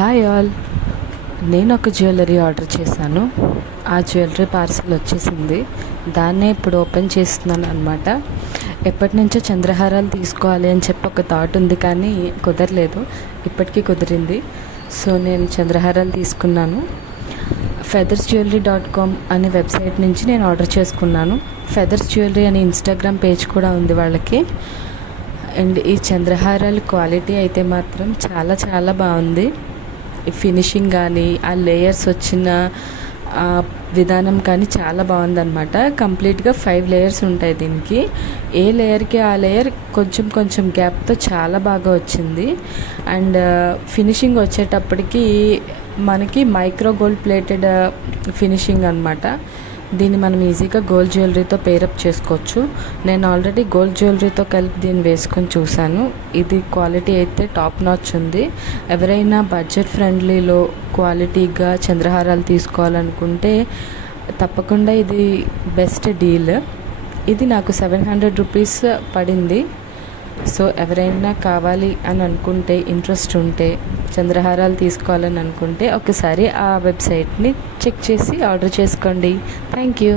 Hi all. నేను ఒక jewellery order చేశాను. ఆ జ్యువెలరీ పార్సల్ వచ్చేసింది. దాన్నే ఇప్పుడు ఓపెన్ చేస్తున్నాను అనమాట. ఎప్పటి నుంచో చంద్రహారాలు తీసుకోవాలి అని చెప్పి ఒక థాట్ ఉంది, కానీ కుదరలేదు. ఇప్పటికీ కుదిరింది. సో నేను చంద్రహారాలు తీసుకున్నాను. feathersjewelry.com అనే వెబ్సైట్ నుంచి నేను ఆర్డర్ చేసుకున్నాను. ఫెదర్స్ జ్యువెలరీ అనే ఇన్స్టాగ్రామ్ పేజ్ కూడా ఉంది వాళ్ళకి. అండ్ ఈ చంద్రహారాల క్వాలిటీ అయితే మాత్రం చాలా చాలా బాగుంది. ఫినిషింగ్ కానీ ఆ లేయర్స్ వచ్చిన విధానం కానీ చాలా బాగుందన్నమాట. కంప్లీట్గా 5 లేయర్స్ ఉంటాయి దీనికి. ఏ లేయర్కి ఆ లేయర్ కొంచెం కొంచెం గ్యాప్తో చాలా బాగా వచ్చింది. అండ్ ఫినిషింగ్ వచ్చేటప్పటికి మనకి మైక్రో గోల్డ్ ప్లేటెడ్ ఫినిషింగ్ అనమాట. దీన్ని మనం ఈజీగా గోల్డ్ జ్యువెలరీతో పేరప్ చేసుకోవచ్చు. నేను ఆల్రెడీ గోల్డ్ జ్యువెలరీతో కలిపి దీన్ని వేసుకొని చూశాను. ఇది క్వాలిటీ అయితే టాప్ నాచ్ ఉంది. ఎవరైనా బడ్జెట్ ఫ్రెండ్లీలో క్వాలిటీగా చంద్రహారాలు తీసుకోవాలనుకుంటే తప్పకుండా ఇది బెస్ట్ డీల్. ఇది నాకు 700 రూపీస్ పడింది. సో ఎవరైనా కావాలి అని అనుకుంటే, ఇంట్రెస్ట్ ఉంటే, చంద్రహారాలు తీసుకోవాలని అనుకుంటే ఒకసారి ఆ వెబ్సైట్ని చెక్ చేసి ఆర్డర్ చేసుకోండి. Thank you.